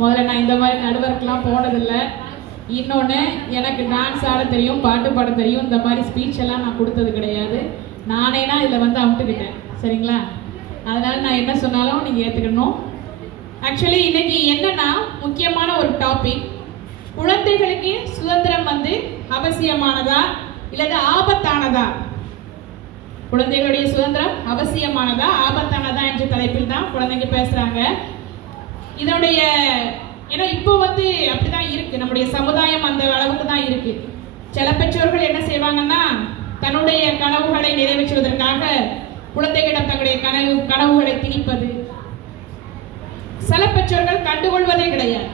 முதல்ல நான் இந்த மாதிரி நடுவருக்கெலாம் போனதில்லை. இன்னொன்று எனக்கு டான்ஸ் ஆட தெரியும் பாட்டு பாட தெரியும். இந்த மாதிரி ஸ்பீச் எல்லாம் நான் கொடுத்தது கிடையாது. நானேனா இதில் வந்து அமுட்டுக்கிட்டேன் சரிங்களா? அதனால் நான் என்ன சொன்னாலும் நீங்கள் ஏற்றுக்கணும் ஆக்சுவலி இன்னைக்கு என்னன்னா முக்கியமான ஒரு டாபிக் குழந்தைகளுக்கு சுதந்திரம் வந்து அவசியமானதா? இல்லது ஆபத்தானதா? குழந்தைகளுடைய சுதந்திரம் அவசியமானதா? ஆபத்தானதா என்ற தலைப்பில் தான் குழந்தைங்க பேசுகிறாங்க இதனுடைய ஏன்னா இப்போ வந்து அப்படிதான் இருக்கு. நம்முடைய சமுதாயம் அந்த அளவுக்கு தான் இருக்கு. சில பெற்றோர்கள் என்ன செய்வாங்கன்னா தன்னுடைய கனவுகளை நிறைவேற்றுவதற்காக குழந்தைகளிடம் தங்களுடைய கனவு கனவுகளை திணிப்பது. சில பெற்றோர்கள் கண்டுகொள்வதே கிடையாது.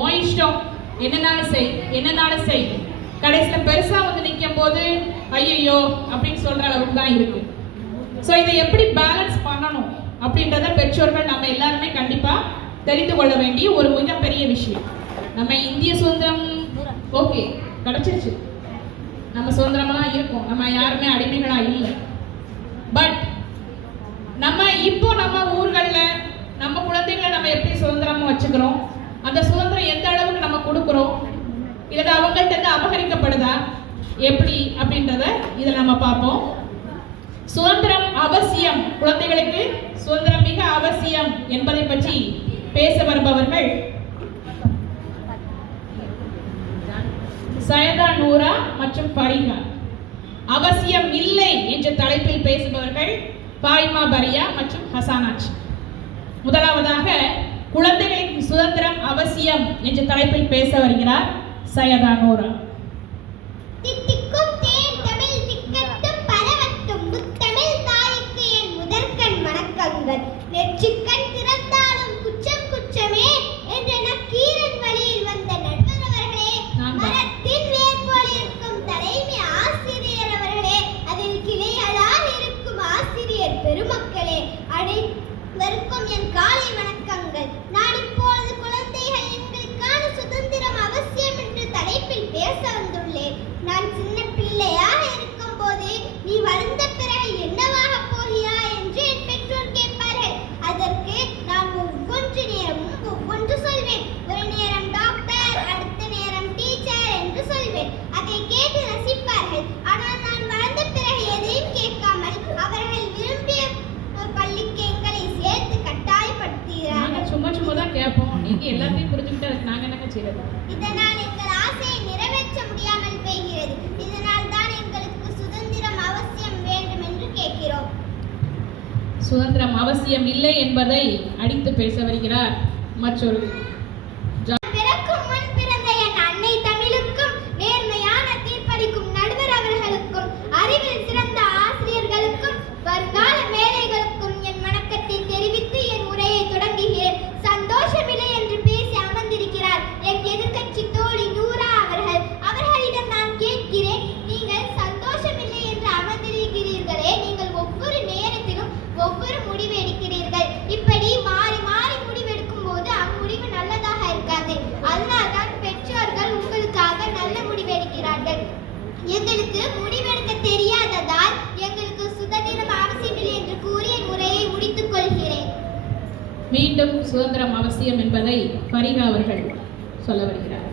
உன் இஷ்டம் என்னனாலும் செய் என்னனாலும் செய். கடைசியில் பெருசா வந்து நிற்கும் போது ஐயையோ அப்படின்னு சொல்ற அளவுக்கு தான் இருக்கு. ஸோ இதை எப்படி பேலன்ஸ் பண்ணணும் அப்படின்றத பெற்றோர்கள் நம்ம எல்லாருமே கண்டிப்பா தெரிந்து கொள்ள வேண்டிய ஒரு மிகப்பெரிய விஷயம். நம்ம இந்திய சுதந்திரம் ஓகே கிடைச்சிருச்சு. நம்ம சுதந்திரமெல்லாம் இருக்கோம். நம்ம யாருமே அடிமைகளா இல்லை. பட் நம்ம இப்போ நம்ம ஊர்களில் நம்ம குழந்தைகளை நம்ம எப்படி சுதந்திரமா வச்சுக்கிறோம்? அந்த சுதந்திரம் எந்த அளவுக்கு நம்ம கொடுக்குறோம்? இல்லை அவங்கள்ட்ட இருந்து அபகரிக்கப்படுதா? எப்படி? அப்படின்றத இதில் நம்ம பார்ப்போம். சுதந்திரம் அவசியம். குழந்தைகளுக்கு சுதந்திரம் மிக அவசியம் என்பதை பற்றி பேச வருபவர்கள். சயதா நூரா மற்றும் பரிகா அவசியம் இல்லை என்ற தலைப்பில் பேசுபவர்கள் பாய்மா பரியா மற்றும் ஹசானாஜ் முதலாவதாக குழந்தைகளின் சுதந்திரம் அவசியம் என்ற தலைப்பில் பேச வருகிறார் சயதா நூரா தித்திக்கும் தேன் தமிழ் திக்கட்டும் பரவட்டும் முத்தமிழ் தாய்க்கு என் முதற்கண் வணக்கங்கள் நெற்றிக்கண் திறந்தாலும் குச்சம் குச்சமே என்ற நக்கீரன் வழியில் வந்த நண்பர் அவர்களே நான் தான். மரத்தின் வேர் போல் இருக்கும் தலைமை ஆசிரியர் அவர்களே அதில் கிளைகளால் இருக்கும் ஆசிரியர் பெருமக்களே அனைவருக்கும் என் காலை வணக்கங்கள் நான் இப்பொழுது குழந்தைகள் எங்களுக்கான சுதந்திரம் அவசியம் என்ற தலைப்பில் பேச வந்துள்ளேன் நான் சின்ன பிள்ளையாக இருக்கும் போது நீ வளர்ந்த பிறகு என்னவாக போகிறாய் என்று என் பெற்றோர் கேட்பார்கள் அதற்கு நான் ஒவ்வொன்று நேரமும் ஒவ்வொன்று சொல்வேன் ஒரு நேரம் டாக்டர் அடுத்த நேரம் டீச்சர் என்று சொல்வேன் அதை கேட்டு ரசிப்பார்கள் ஆனால் நான் வளர்ந்த பிறகு எதையும் கேட்காமல் அவர்கள் விரும்பிய ஒரு பள்ளிக்கு எங்களை சேர்த்து கட்டாயப்படுத்துகிறார்கள் நாங்க சும்மா சும்மா தான் எல்லாத்தையும் புரிஞ்சுக்கிட்டு அதுக்கு நாங்க என்னங்க செய்யறது இதனால் எங்கள் ஆசையை நிறைவேற்ற முடியாமல் போகிறது இதனால் தான் எங்களுக்கு சுதந்திரம் அவசியம் வேண்டும் என்று கேட்கிறோம். சுதந்திரம் அவசியம் இல்லை என்பதை அடித்து பேச வருகிறார் மற்றொரு பிறக்கும் முன் பிறந்த என் அன்னை தமிழுக்கும் நேர்மையான தீர்ப்பளிக்கும் நடுவர் அவர்களுக்கும் அறிவில் சிறந்த ஆசிரியர்களுக்கும் வருங்கால மேலைகளுக்கும் என் வணக்கத்தை தெரிவித்து என் உரையை தொடங்குகிறேன் சந்தோஷமில்லை என்று பேசி அமர்ந்திருக்கிறார் என் எதிர்க்கட்சி தோழி நூரா அவர்கள் அவர்களிடம் நான் கேட்கிறேன் நீங்கள் சந்தோஷமில்லை என்று அமர்ந்திருக்கிறீர்களே நீங்கள் ஒவ்வொரு நேரத்திலும் ஒவ்வொரு முடிவு எடுக்கிறீர்கள் இப்படி மாறி மாறி முடிவெடுக்கும் போது அம்முடிவு நல்லதாக இருக்காது அதனால்தான் பெற்றோர்கள் உங்களுக்காக நல்ல முடிவு எடுக்கிறார்கள் எங்களுக்கு முடிவெடுக்க தெரியாததால் எங்களுக்கு சுதந்திரம் அவசியமில்லை என்று கூறி என் உரையை முடித்துக் கொள்கிறேன் மீண்டும் சுதந்திரம் அவசியம் என்பதை பரிகா அவர்கள் சொல்ல வருகிறார்.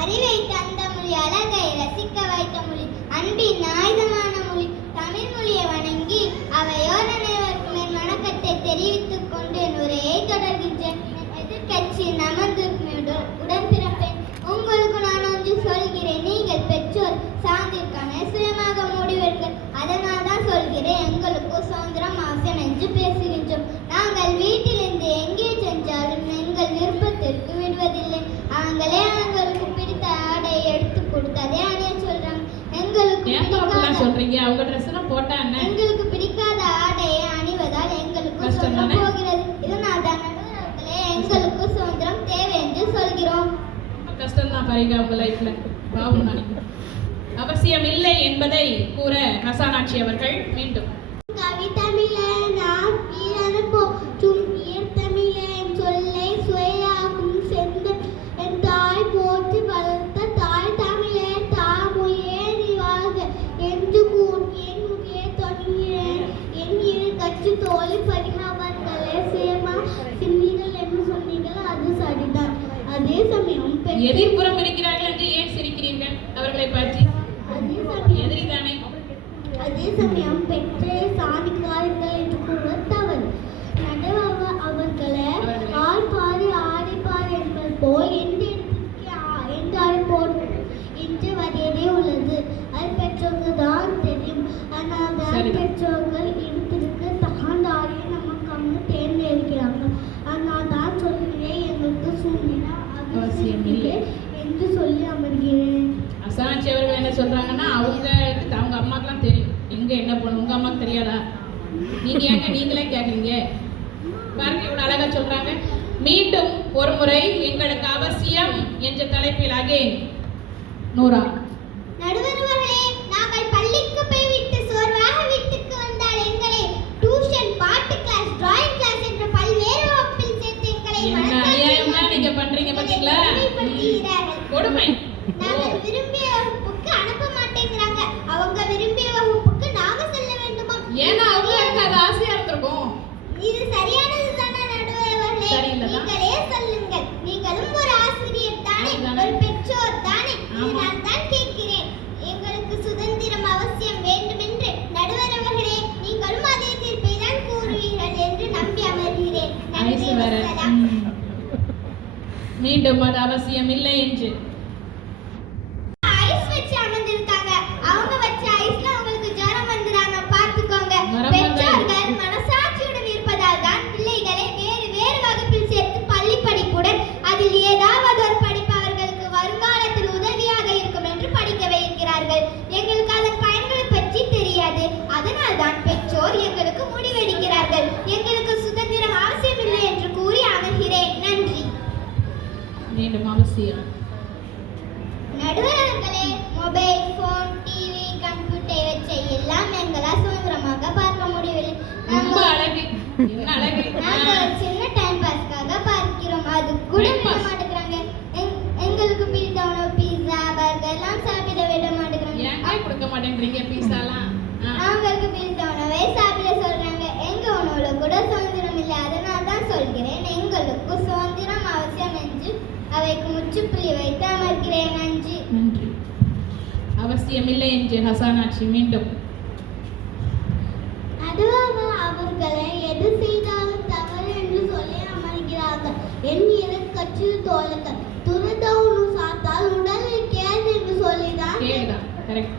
அறிவை தந்த மொழி அழகை ரசிக்க வைத்த மொழி அன்பின் ஆயுதமான மொழி தமிழ் மொழியை வணங்கி அவையோர் அனைவருக்கும் என் வணக்கத்தை தெரிவித்துக் கொண்டு என் உரையை தொடர்கின்றேன். எதிர்கட்சி நமது உடன்பிறப்பேன் உங்களுக்கு நான் ஒன்று சொல்கிறேன் நீங்கள் பெற்றோர் சார்ந்திருக்கான சுயமாக முடிவெடுக்க அதனால் தான் சொல்கிறேன் எங்களுக்கு சுதந்திரம் அவசியம் என்று பேசுகின்றோம் நாங்கள் வீட்டிலிருந்து எங்கே சென்றாலும் எங்கள் விருப்பத்திற்கு விடுவதில்லை அவங்களே அவங்களுக்கு பிடித்த ஆடையை எடுத்து கொடுத்ததே அணிய சொல்றாங்க எங்களுக்கு ஏன் அப்படிலாம் பிடிக்காத சொல்றீங்க அவங்க ட்ரெஸ் எல்லாம் போட்டா என்ன எங்களுக்கு பிடிக்காத ஆடையை அணிவதால் எங்களுக்கு கஷ்டம் சொல்ல தானே? போகிறது இதனால் தான் நடுவர்களே எங்களுக்கு சுதந்திரம் தேவை என்று சொல்கிறோம் கஷ்டம் தான் பாருங்க அவங்க லைஃப்ல பாவம் நினைக்கிறேன் அவசியம் இல்லை என்பதை கூற கசானாட்சி அவர்கள் மீண்டும். கவிதமிழன் நாம் வீரன போற்றும் ஈர்த்தமிழன் சொல்லை சுவையாகும் செந்த என் தாய் போற்றி வளர்த்த தாய் தமிழர் தாமுயே நிவாக என்று கூன் என் முகிய தொடங்கிறேன் என் இரு கட்சி தோழி பரிகாபங்களே சேமா சின்னீர்கள் என்று சொன்னீர்கள் அது சரிதான் பெற்ற- எதிர்ப்புறம் இருக்கிறார்கள் என்று ஏன் சிரிக்கிறீர்கள் அவர்களை பற்றி அதே சமயம் எதிரிதானே அதே சமயம் பெற்ற சாதிக்காரர்கள் என்று கூறுவது தவறு நடுவக அவர்களை அவர்களை- ஆள்பாரு ஆடிப்பார் என்பது போல் எந்த இடத்திற்கு ஆ- எந்த ஆள் போடும் என்று வரையவே உள்ளது அது பெற்றவங்க தான் தெரியும் ஆனால் தான் சரிதான். பெற்றோர்கள் இடத்திற்கு தகாந்த ஆடையை நமக்கு அவங்க தேர்ந்தெடுக்கிறாங்க ஆனால் தான் சொல்கிறேன் எங்களுக்கு சூழ்நிலை அவசியம் இல்லை. என்று சொல்லி அமர்கிறேன் அசாட்சி அவர்கள் என்ன சொல்றாங்கன்னா அவங்க அவங்க அம்மாக்கெல்லாம் தெரியும் எங்க என்ன பண்ணும் உங்க அம்மாக்கு தெரியாதா நீங்க ஏங்க நீங்களே கேக்குறீங்க பாருங்க இவ்வளவு அழகா சொல்றாங்க. மீண்டும் ஒரு முறை எங்களுக்கு அவசியம் என்ற தலைப்பில் அகேன். நூறா. நடுவர்களே நாங்கள் பள்ளிக்கு போய் விட்டு சோர்வாக வீட்டுக்கு வந்தால் எங்களை டியூஷன் பாட்டு கிளாஸ் டிராயிங் கிளாஸ் என்ற பல்வேறு வகுப்பில் சேர்த்து எங்களை என்ன அநியாயம்லாம் நீங்க பண்றீங்க பாத்தீங்களா. கொடுமை. நாங்கள் விரும்பிய வகுப்புக்கு அனுப்ப மாட்டேங்கிறாங்க அவங்க விரும்பிய வகுப்புக்கு நாங்க செல்ல வேண்டுமா ஏன்னா அவங்களுக்கு அது ஆசையா இருந்திருக்கும் இது சரியானது தானே நடுவர்களே சரியில்லைதான். நீங்களே சொல்லுங்கள் நீங்களும் ஒரு ஆசிரியர் தானே அதுதானே. ஒரு பெற்றோர் தானே ஆமா. நான் தான் கேட்கிறேன் எங்களுக்கு சுதந்திரம் அவசியம் வேண்டுமென்று நடுவர் அவர்களே நீங்களும் அதே தீர்ப்பை தான் கூறுவீர்கள் என்று நம்பி அமர்கிறேன் நன்றி ஐஸ் வேற வசலாம். ம். வேண்டும் அது அவசியம் இல்லை என்று ஐஸ் வச்சு அமர்ந்திருக்காங்க அவங்க வச்ச ஐஸ்ல உங்களுக்கு ஜுரம் வந்துடாம பார்த்துக்கோங்க மரம் வந்தால் பெற்றோர்கள் மனசாட்சியுடன் இருப்பதால் தான் பிள்ளைகளை வேறு வேறு வகுப்பில் சேர்த்து பள்ளி படிப்புடன் அதில் ஏதாவது ஒரு படிப்பு அவர்களுக்கு வருங்காலத்தில் உதவியாக இருக்கும் என்று படிக்க வைக்கிறார்கள் எங்களுக்கு அதன் பயன்களை பற்றி தெரியாது அதனால் தான் பெற்றோர் எங்களுக்கு முடிவெடுக்கிறார்கள் எங்களுக்கு சுதந்திரம் அவசியமில்லை என்று கூறி அமர்கிறேன் நன்றி மீண்டும் அவசியம் நடுவர்களே மொபைல் ஃபோன் டிவி கம்ப்யூட்டர் வச்ச எல்லாம் எங்களால் சுதந்திரமாக பார்க்க முடியவில்லை ரொம்ப நாங்க அழகு என்ன அழகு நாங்க ஆ. ஒரு சின்ன டைம் பாஸ்க்காக பார்க்கிறோம் அது கூட Time விட pass. மாட்டேங்கிறாங்க எங்- எங்களுக்கு பிடித்த உணவு பீஸா பர்கர் எல்லாம் சாப்பிட விட மாட்டேங்கிறாங்க ஏங்க கொடுக்க மாட்டேன்றீங்க பீஸாலாம் ஆ. அவங்களுக்கு பிடித்த உணவை சாப்பிட சொல்றாங்க எங்க உணவுல கூட சுதந்திரம் இல்லை அதனால் தான் சொல்கிறேன் எங்களுக்கு சுதந்திரம் அவசியம் என்று முற்றுப்புள்ளி வைத்து அமர்கிறேன் நன்றி. நன்றி அவசியம் இல்லை என்று ஹசானாட்சி மீண்டும். நடுவாக அவர்களை எது செய்தாலும் தவறு என்று சொல்லி அமர்கிறார்கள். என் இரு கட்சியில் தோழர்கள் துரதவுனு சாத்தால் உடலில் கேது என்று சொல்லிதான் கேளுதான் கரெக்ட்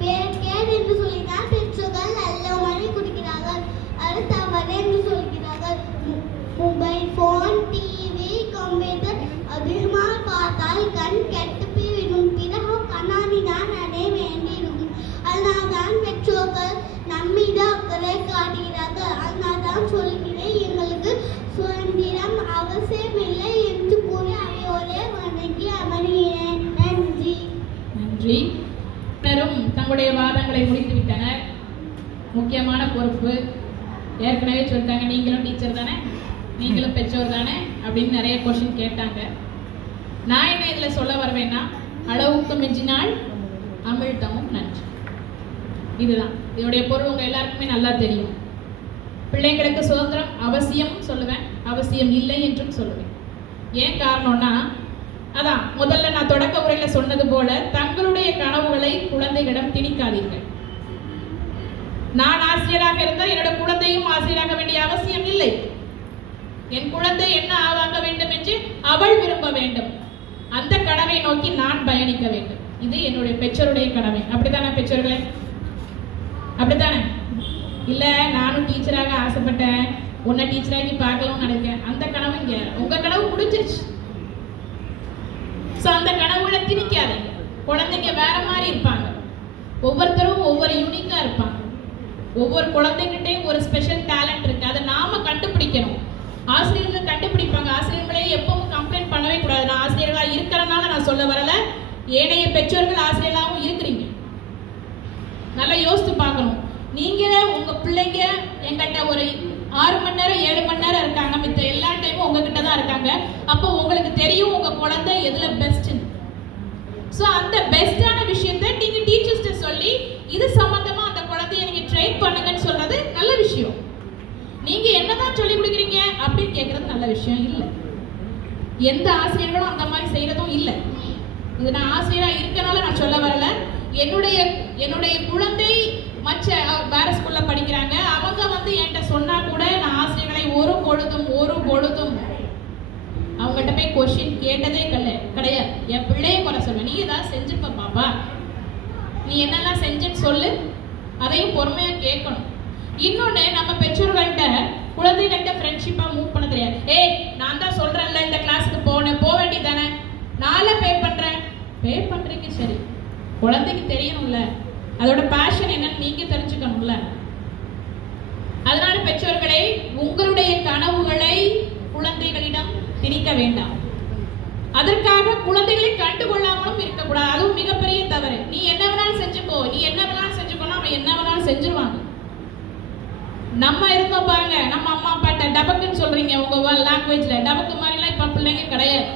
பே- கேது என்று சொல்லிதான் பெற்றோர்கள் நல்ல உணவை குடிக்கிறார்கள் அது தவறு என்று சொல்கிறார்கள் மு- மொபைல் ஃபோன் டிவி கம்ப்யூட்டர் அதிகமாக பார்த்தால் கண் கெட்டு போய்விடும் பிறகு கண்ணாடி தான் அடைய வேண்டியிருக்கும் அதனால் தான் பெற்றோர்கள் நம்மிடம் அக்கறை காட்டுகிறார்கள் அதனால் தான் சொல்கிறேன் எங்களுக்கு சுதந்திரம் அவசியமில்லை என்று கூறி அவையோரே வணங்கி அமர்கிறேன் நன்றி நன்றி பின்னரும் தங்களுடைய வாதங்களை முடித்து விட்டனர் முக்கியமான பொறுப்பு ஏற்கனவே சொல்லிட்டாங்க நீங்களும் டீச்சர் தானே? நீங்களும் பெற்றோர் தானே? அப்படின்னு நிறைய கொஷின் கேட்டாங்க. நான் என்ன இதில் சொல்ல வருவேன்னா அளவுக்கு மிஞ்சினால் அமிழ்தமும் நன்றி. இதுதான். இதோடைய பொருள் உங்கள் எல்லாருக்குமே நல்லா தெரியும். பிள்ளைங்களுக்கு சுதந்திரம் அவசியம் சொல்லுவேன் அவசியம் இல்லை என்றும் சொல்லுவேன். ஏன் காரணம்னா அதான் முதல்ல நான் தொடக்க உரையில் சொன்னது போல தங்களுடைய கனவுகளை குழந்தைகளிடம் திணிக்காதீர்கள். நான் ஆசிரியராக இருந்தால் என்னோட குழந்தையும் ஆசிரியராக வேண்டிய அவசியம் இல்லை. என் குழந்தை என்ன ஆவாக வேண்டும் என்று அவள் விரும்ப வேண்டும். அந்த கனவை நோக்கி நான் பயணிக்க வேண்டும். இது என்னுடைய பெற்றோருடைய கடமை அப்படித்தானே பெற்றோர்களே? அப்படித்தானே? இல்ல நானும் டீச்சராக ஆசைப்பட்டேன். உன்னை டீச்சராகி பார்க்கலாம்னு நினைக்கிறேன். அந்த கனவு இங்க. உங்க கனவு முடிஞ்சிருச்சு. ஸோ அந்த கனவுல திணிக்காதீங்க. குழந்தைங்க வேற மாதிரி இருப்பாங்க. ஒவ்வொருத்தரும் ஒவ்வொரு குழந்தைகிட்டையும் ஒரு ஸ்பெஷல் டேலண்ட் இருக்கு. அதை நாம கண்டுபிடிக்கணும். ஆசிரியர்கள் கண்டுபிடிப்பாங்க. ஆசிரியர்களே எப்பவும் கம்ப்ளைண்ட் பண்ணவே கூடாது. நான் ஆசிரியர்களா இருக்கிறனால நான் சொல்ல வரல. ஏனைய பெற்றோர்கள் ஆசிரியர்களாகவும் இருக்கிறீங்க. நல்லா யோசித்து பார்க்கணும். நீங்கள் உங்க பிள்ளைங்க எங்கிட்ட ஒரு ஆறு மணி நேரம் ஏழு மணி நேரம் இருக்காங்க. மித்த எல்லா டைமும் உங்ககிட்ட தான் இருக்காங்க. அப்போ உங்களுக்கு தெரியும் உங்க குழந்தை எதுல பெஸ்ட்னு ஸோ அந்த பெஸ்டான விஷயத்தை நீங்க டீச்சர்ஸ்ட்டு சொல்லி இது சம்பந்தமா அந்த குழந்தைய நீங்க ட்ரெயின் பண்ணுங்கன்னு சொல்றது நல்ல விஷயம் நீங்க என்னதான் சொல்லி கொடுக்குறீங்க அப்படின்னு கேட்கறது நல்ல விஷயம் இல்லை. எந்த ஆசிரியர்களும் அந்த மாதிரி செய்யறதும் இல்லை. இது நான் ஆசிரியரா இருக்கனால நான் சொல்ல வரல. என்னுடைய என்னுடைய குழந்தை மற்ற வேற ஸ்கூல்ல படிக்கிறாங்க. அவங்க வந்து என்கிட்ட சொன்னா கூட நான் ஆசிரியர்களை ஒரு பொழுதும் ஒரு பொழுதும் அவங்ககிட்ட போய் கொஷின் கேட்டதே கல்ல கிடையாது. என் பிள்ளைய குறை சொல்லுவேன் நீ ஏதாவது செஞ்சுப்ப பாப்பா. நீ என்னெல்லாம் செஞ்சுன்னு சொல்லு. அதையும் பொறுமையா கேட்கணும். இன்னொன்னு நம்ம பெற்றோர்கள்ட்ட குழந்தைகள்கிட்ட ஃப்ரெண்ட்ஷிப்பா மூவ் பண்ண தெரியாது. ஏய் நான் தான் சொல்றேன்ல இந்த கிளாஸ்க்கு போனேன் போக வேண்டியது தானே நானே பே பண்றேன். பே பண்றீங்க சரி. குழந்தைக்கு தெரியணும்ல. அதோட பேஷன் என்னன்னு நீங்க தெரிஞ்சுக்கணும்ல. அதனால பெற்றோர்களை உங்களுடைய கனவுகளை குழந்தைகளிடம் திணிக்க வேண்டாம். அதற்காக குழந்தைகளை கண்டுகொள்ளாமலும் இருக்கக்கூடாது. அதுவும் மிகப்பெரிய தவறு. நீ என்ன வேணாலும் செஞ்சுக்கோ. நீ என்ன வேணாலும் செஞ்சுக்கோனா அவன் என்ன வேணாலும் செஞ்சிருவான். நம்ம இருந்தோம் பாருங்க. நம்ம அம்மா அப்பாட்ட டபக்குன்னு சொல்றீங்க உங்க லாங்குவேஜ்ல டபக்கு மாதிரிலாம் இப்ப பிள்ளைங்க கிடையாது.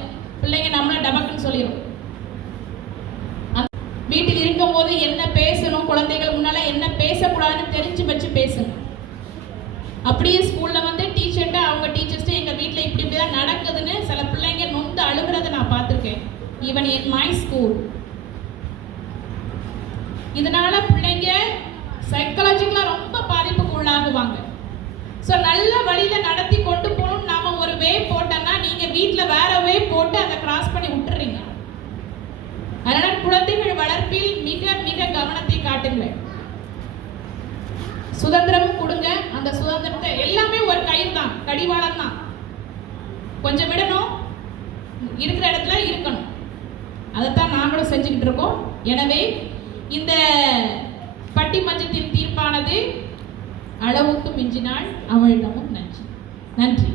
பிள்ளைங்க நம்மள டபக்குன்னு சொல்லிடும் வீட்டில் இருக்கும் போது என்ன பேசணும் குழந்தைகள் முன்னால என்ன பேசக்கூடாதுன்னு தெரிஞ்சு வச்சு பேசணும். அப்படியே ஸ்கூல்ல வந்து டீச்சர்ட்ட அவங்க டீச்சர்ஸ்ட்டு எங்க வீட்டில் இப்படி இப்படி தான் நடக்குதுன்னு சில பிள்ளைங்க நொந்து அழுகிறத நான் பார்த்துருக்கேன். ஈவன் இன் மை ஸ்கூல் இதனால பிள்ளைங்க சைக்காலஜிக்கலா ரொம்ப பாதிப்பு உள்ளாகுவாங்க. ஸோ நல்ல வழியில நடத்தி கொண்டு போகணும் நாம ஒரு வே போட்டோம்னா நீங்கள் வீட்டில் வேற வே போட்டு அதை கிராஸ் பண்ணி விட்டுறீங்க. அதனால் குழந்தைகள் வளர்ப்பில் மிக மிக கவனத்தை காட்டுங்கள். சுதந்திரமும் கொடுங்க. அந்த சுதந்திரத்தை எல்லாமே ஒரு கயிறு தான் கடிவாளம் தான். கொஞ்சம் விடணும். இருக்கிற இடத்துல இருக்கணும். அதைத்தான் நாங்களும் செஞ்சுக்கிட்டு இருக்கோம். எனவே இந்த பட்டிமன்றத்தின் தீர்ப்பானது அளவுக்கு மிஞ்சினால் அவளிடமும் நன்றி. நன்றி.